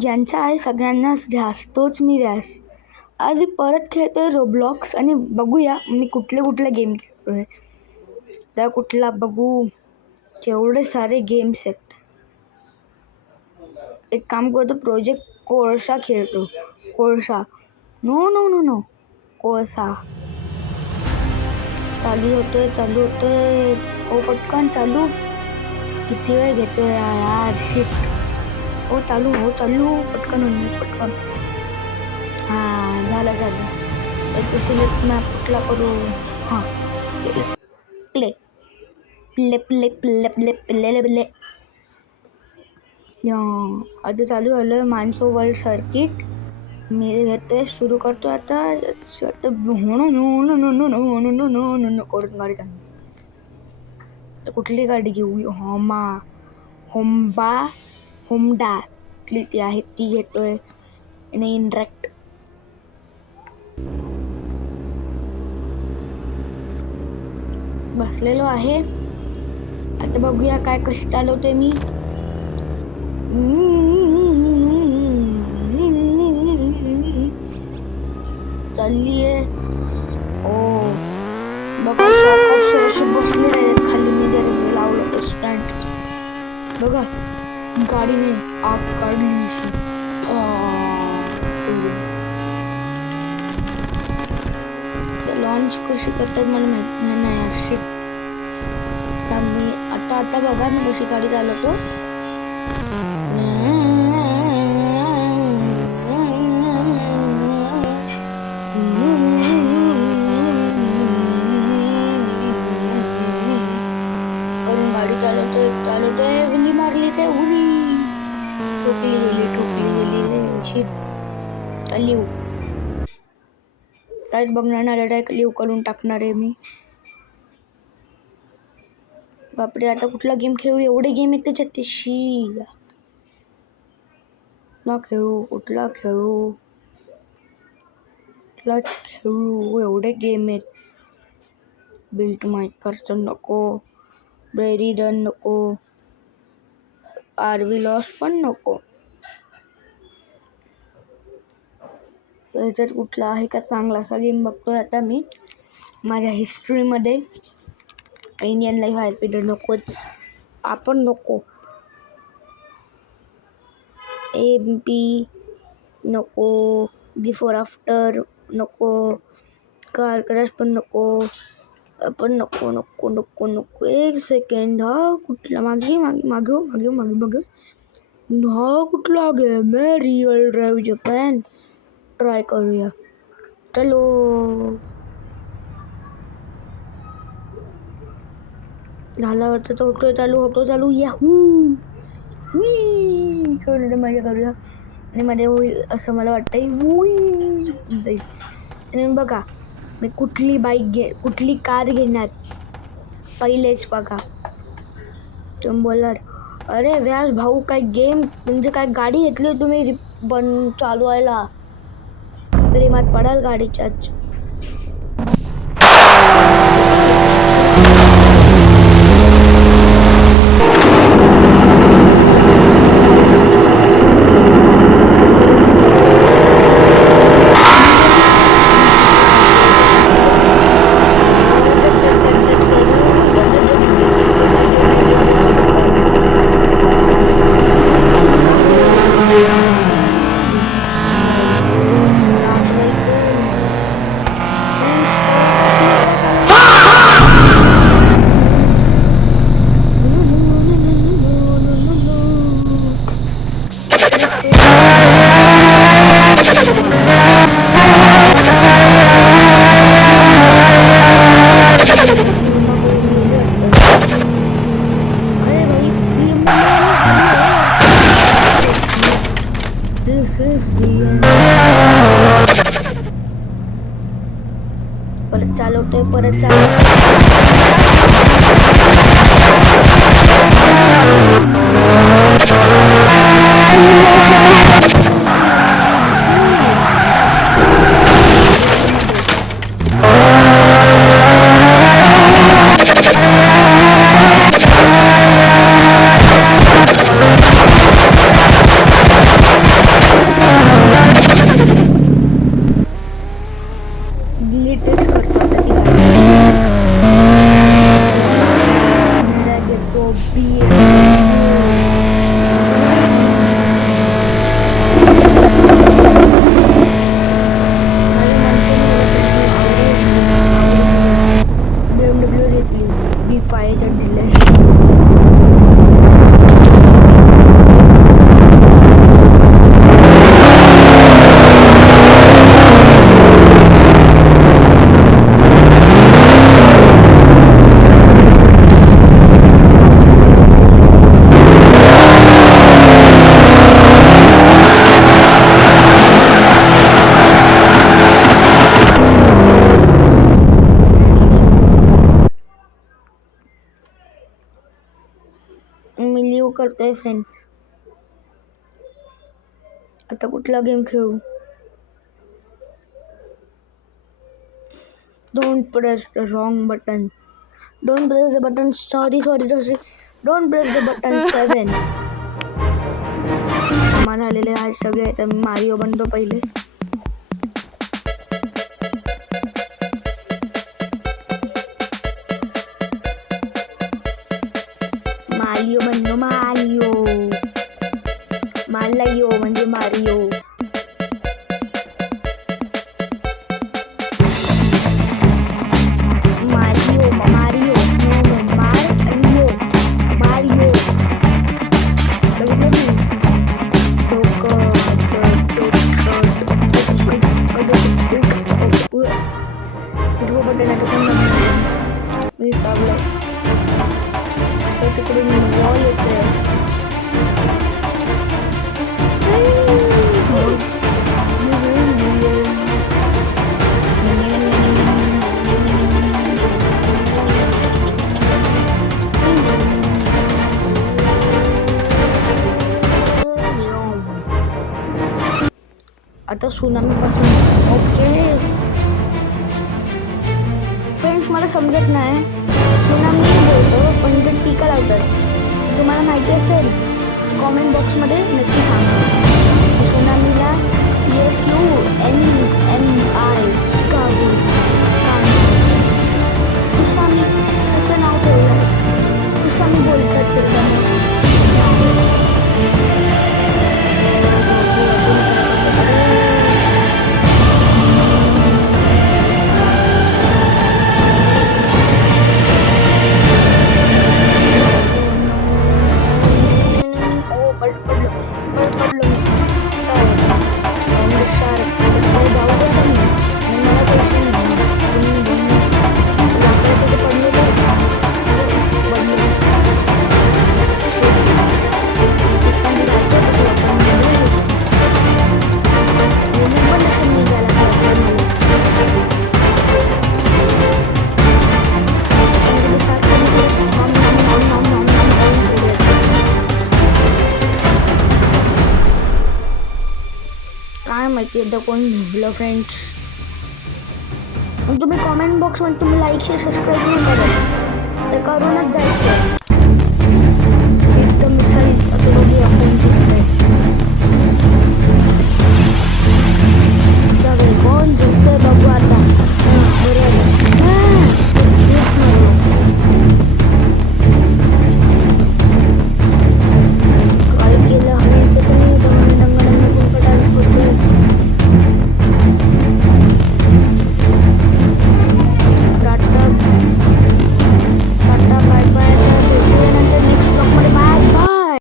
ज्यांचा आहे सगळ्यांनाच ध्यास तोच मी व्यास. आज मी परत खेळतोय रोब्लॉक्स आणि बघूया मी कुठले गेम खेळतोय. त्या कुठला बघू, केवढे सारे गेम्स आहेत. एक काम करतो, प्रोजेक्ट कोळसा खेळतो. कोळसा नो नो नो नो कोळसा चालू होतोय. ओ पटकन चालू. किती वेळ घेतोय यार, शिट. हो चालू पटकन. झालं. एक सिलेक्ट मॅप कुठला करू. हां, प्ले. आता चालू झालं मानसो वर्ल्ड सर्किट. मी घेतोय, सुरू करतो आता. करून गाडी चालू. तर कुठली गाडी घेऊ. होंडा कुठली ती आहे ती घेतोय. आणि इंटरॅक्ट बसलेलो आहे. आता बघूया कशी चालवतोय मी. चाललीये. ओ बघा, शॉक बसले खाली. मी जर लावलं तर स्टँड बघा, गाडीने आग काढली. लॉन्च कशी करतात मला माहिती नाही. शिट. मी आता बघा मी कशी गाडी चालवतो. करून गाडी चालवतोय. उली मारली ते उली. ठोकली गेली. शिट. लिव काय बघणार ना, डायरेक्ट लिव करून टाकणार आहे मी. बापरे, आता कुठला गेम खेळू. एवढे गेम आहेत त्याच्यात. कुठला खेळू. एवढे गेम आहेत. बिल्ट माय करतो नको. ब्रेरी रन नको. आरवी लॉस पण नको. याच्यात कुठला आहे का चांगलासा गेम बघतोय आता मी माझ्या हिस्ट्रीमध्ये. इंडियन लाईफ आरपीडी नकोच. आपण नको. MP नको. बिफोर आफ्टर नको. कार क्रॅश पण नको. आपण नको. एक सेकंड. हा कुठला मागे हा कुठला गेम आहे. Real drive Japan. ट्राय करूया. चलो. झाला. होतो चालू. याहू वी करून मजा करूया. आणि मध्ये होईल असं मला वाटतंय. आणि बघा मी कुठली कार घेणार पहिलेच बघा. तुम्ही बोलणार अरे व्यास भाऊ काय गेम म्हणजे काय गाडी घेतली तुम्ही पण चालवायला. प्रेमात पडाल गाडीच्याच. परत करतोय फ्रेंड. आता कुठला गेम खेळू? Don't press the wrong button. Don't press the button. Sorry. Don't press the button 7. सामान आलेले आहेत सगळे. तर मी मारिओ बनतो पहिले. मारिओ बनलो. मारिओ म्हणजे मारिओ. आता सुनामी पासून. ओके फ्रेंड्स, मला समजत नाही सुनामी बोलतो पण ते टीका लावतात. तुम्हाला माहिती असेल कॉमेंट बॉक्समध्ये नक्की सांगा. सुनामीला SUNMI का सुसामी असं नाव ठेवलं. सुसामी बोलतात ते. काय माहिती एकदा कोण झोपलं फ्रेंड्स. तुम्ही कॉमेंट बॉक्समध्ये तुम्ही लाईक शेअर सबस्क्राईब नाही करत तर करूनच जायचं.